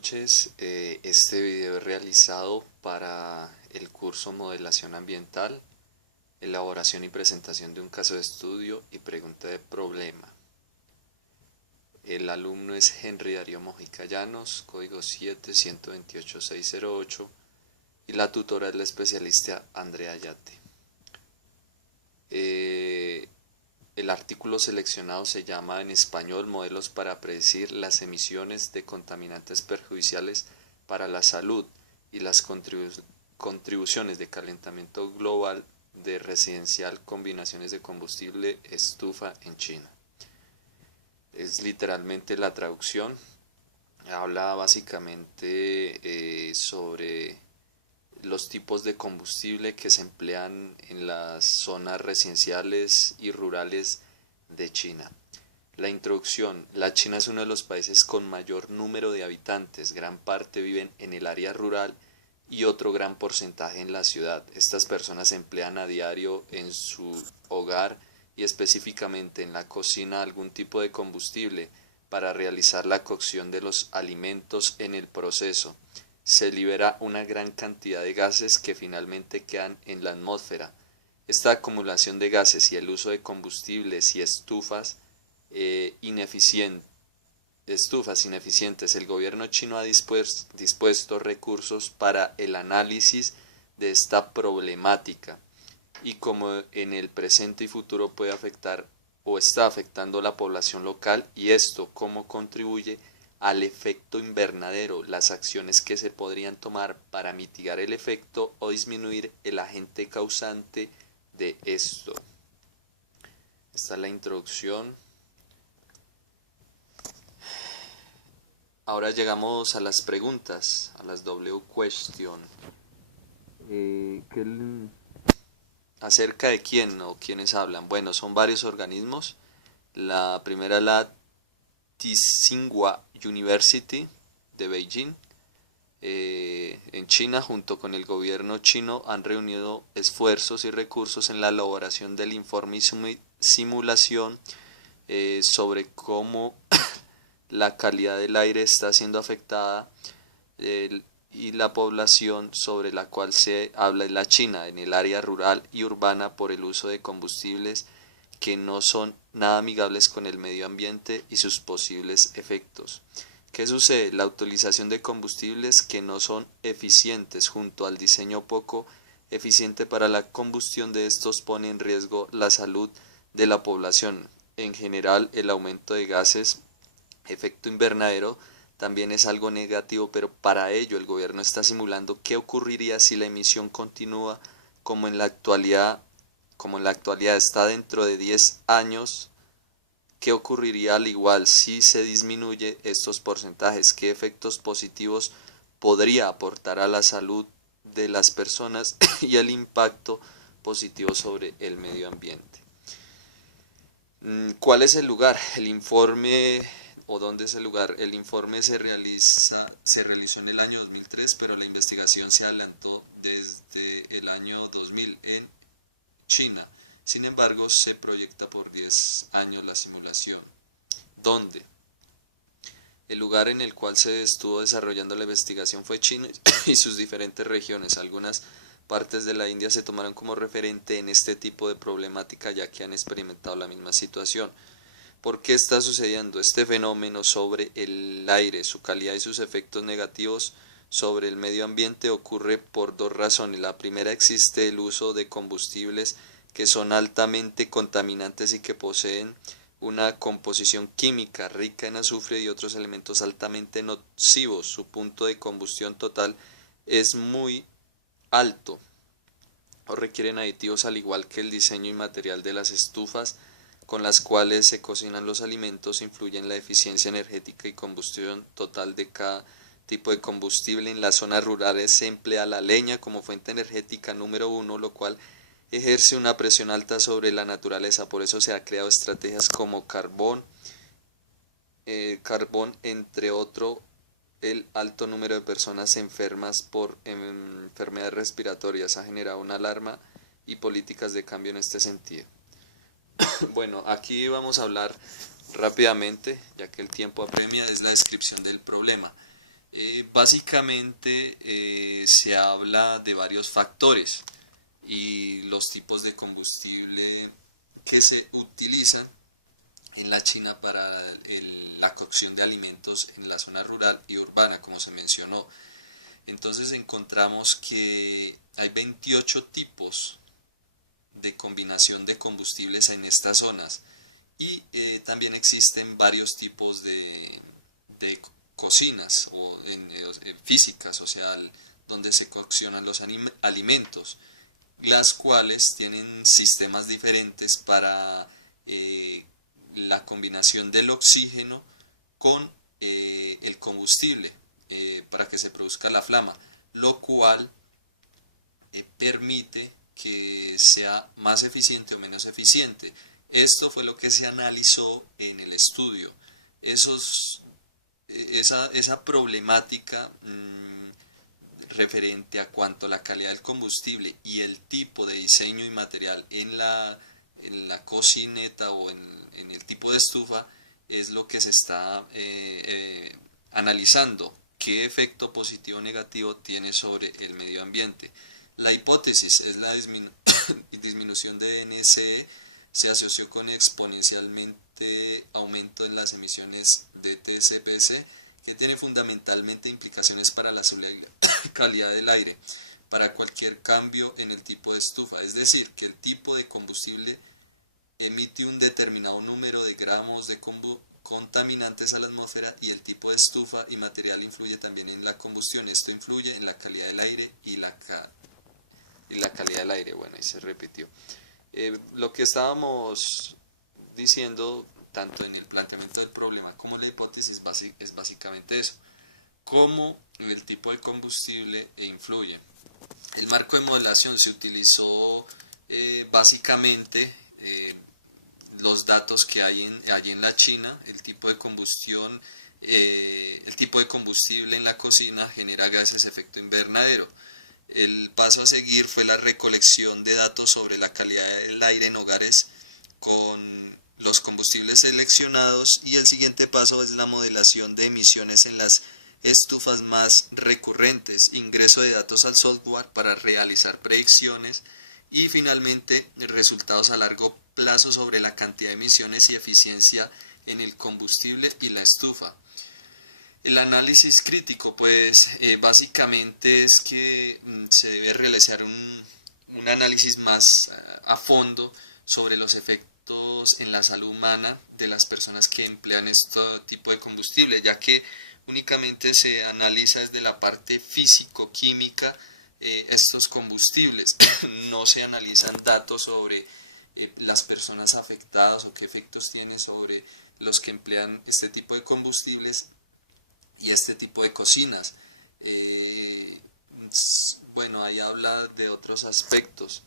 noches. Este video es realizado para el curso Modelación Ambiental, elaboración y presentación de un caso de estudio y pregunta de problema. El alumno es Henry Darío Mojica Llanos, código 7128608, y la tutora es la especialista Andrea Yate. El artículo seleccionado se llama en español Modelos para predecir las emisiones de contaminantes perjudiciales para la salud y las contribuciones de calentamiento global de residencial combinaciones de combustible estufa en China. Es literalmente la traducción. Habla básicamente sobre los tipos de combustible que se emplean en las zonas residenciales y rurales de China. La introducción. La China es uno de los países con mayor número de habitantes. Gran parte viven en el área rural y otro gran porcentaje en la ciudad. Estas personas se emplean a diario en su hogar y específicamente en la cocina algún tipo de combustible para realizar la cocción de los alimentos. En el proceso se libera una gran cantidad de gases que finalmente quedan en la atmósfera. Esta acumulación de gases y el uso de combustibles y estufas ineficientes, el gobierno chino ha dispuesto recursos para el análisis de esta problemática y como en el presente y futuro puede afectar o está afectando la población local, y esto cómo contribuye al efecto invernadero, las acciones que se podrían tomar para mitigar el efecto o disminuir el agente causante de esto. Esta es la introducción. Ahora llegamos a las preguntas, a las W question. ¿Acerca de quién o quiénes hablan? Bueno, son varios organismos. La primera es la Tsinghua University de Beijing. En China, junto con el gobierno chino, han reunido esfuerzos y recursos en la elaboración del informe y simulación sobre cómo la calidad del aire está siendo afectada y la población sobre la cual se habla es la China, en el área rural y urbana, por el uso de combustibles que no son nada amigables con el medio ambiente y sus posibles efectos. ¿Qué sucede? La utilización de combustibles que no son eficientes junto al diseño poco eficiente para la combustión de estos pone en riesgo la salud de la población. En general, el aumento de gases efecto invernadero también es algo negativo, pero para ello el gobierno está simulando qué ocurriría si la emisión continúa como en la actualidad está dentro de 10 años. ¿Qué ocurriría al igual si se disminuye estos porcentajes? ¿Qué efectos positivos podría aportar a la salud de las personas y el impacto positivo sobre el medio ambiente? ¿Cuál es el lugar? El informe, o dónde es el lugar. El informe se realizó en el año 2003, pero la investigación se adelantó desde el año 2000 en China. Sin embargo, se proyecta por 10 años la simulación. ¿Dónde? El lugar en el cual se estuvo desarrollando la investigación fue China y sus diferentes regiones. Algunas partes de la India se tomaron como referente en este tipo de problemática, ya que han experimentado la misma situación. ¿Por qué está sucediendo este fenómeno sobre el aire, su calidad y sus efectos negativos sobre el medio ambiente? Ocurre por dos razones. La primera, existe el uso de combustibles que son altamente contaminantes y que poseen una composición química rica en azufre y otros elementos altamente nocivos. Su punto de combustión total es muy alto o requieren aditivos, al igual que el diseño y material de las estufas con las cuales se cocinan los alimentos influyen en la eficiencia energética y combustión total de cada tipo de combustible. En las zonas rurales se emplea la leña como fuente energética número uno, lo cual ejerce una presión alta sobre la naturaleza. Por eso se han creado estrategias como carbón, entre otro. El alto número de personas enfermas por enfermedades respiratorias ha generado una alarma y políticas de cambio en este sentido. Bueno, aquí vamos a hablar rápidamente, ya que el tiempo apremia, es la descripción del problema. Básicamente se habla de varios factores y los tipos de combustible que se utilizan en la China para la cocción de alimentos en la zona rural y urbana, como se mencionó. Entonces encontramos que hay 28 tipos de combinación de combustibles en estas zonas y también existen varios tipos de cocinas o físicas, o sea, donde se coccionan los alimentos, las cuales tienen sistemas diferentes para la combinación del oxígeno con el combustible para que se produzca la flama, lo cual permite que sea más eficiente o menos eficiente. Esto fue lo que se analizó en el estudio. Esa problemática referente a cuanto a la calidad del combustible y el tipo de diseño y material en la cocineta o en el tipo de estufa es lo que se está analizando, qué efecto positivo o negativo tiene sobre el medio ambiente. La hipótesis es la disminución de NCE se asoció con exponencialmente aumento en las emisiones de TCPC, que tiene fundamentalmente implicaciones para la calidad del aire, para cualquier cambio en el tipo de estufa, es decir, que el tipo de combustible emite un determinado número de gramos de contaminantes a la atmósfera y el tipo de estufa y material influye también en la combustión. Esto influye en la calidad del aire y la calidad del aire. Bueno, ahí se repitió. Lo que estábamos diciendo, tanto en el planteamiento del problema como en la hipótesis, es básicamente eso. Cómo el tipo de combustible influye. El marco de modelación se utilizó básicamente los datos que hay allí en la China, el tipo de combustión, el tipo de combustible en la cocina genera gases de efecto invernadero. El paso a seguir fue la recolección de datos sobre la calidad del aire en hogares con los combustibles seleccionados y el siguiente paso es la modelación de emisiones en las estufas más recurrentes, ingreso de datos al software para realizar predicciones y finalmente resultados a largo plazo sobre la cantidad de emisiones y eficiencia en el combustible y la estufa. El análisis crítico, pues básicamente es que se debe realizar un análisis más a fondo sobre los efectos en la salud humana de las personas que emplean este tipo de combustible, ya que únicamente se analiza desde la parte físico-química estos combustibles, no se analizan datos sobre las personas afectadas o qué efectos tiene sobre los que emplean este tipo de combustibles y este tipo de cocinas. Bueno, ahí habla de otros aspectos.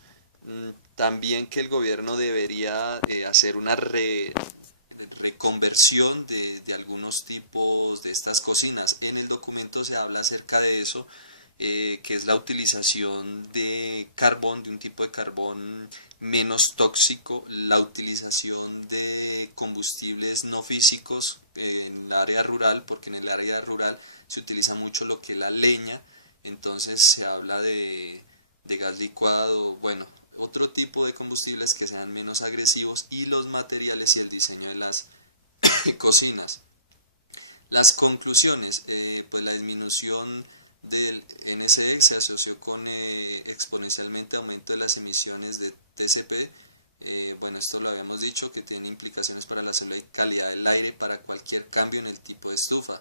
También que el gobierno debería hacer una reconversión de algunos tipos de estas cocinas. En el documento se habla acerca de eso, que es la utilización de carbón, de un tipo de carbón menos tóxico, la utilización de combustibles no físicos en el área rural, porque en el área rural se utiliza mucho lo que es la leña, entonces se habla de gas licuado, bueno, otro tipo de combustibles que sean menos agresivos y los materiales y el diseño de las cocinas. Las conclusiones, pues la disminución del NCE se asoció con exponencialmente aumento de las emisiones de TCP. Bueno, esto lo habíamos dicho, que tiene implicaciones para la salud y calidad del aire para cualquier cambio en el tipo de estufa.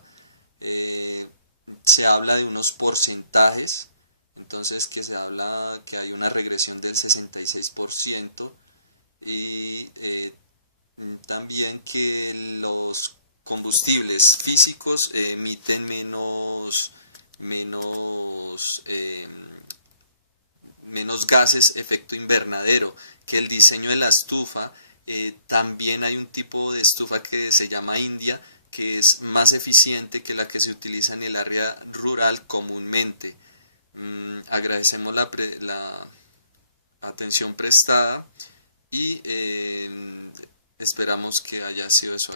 Se habla de unos porcentajes, entonces que se habla que hay una regresión del 66% y también que los combustibles físicos emiten menos gases efecto invernadero, que el diseño de la estufa, también hay un tipo de estufa que se llama India, que es más eficiente que la que se utiliza en el área rural comúnmente. Agradecemos la atención prestada y esperamos que haya sido eso.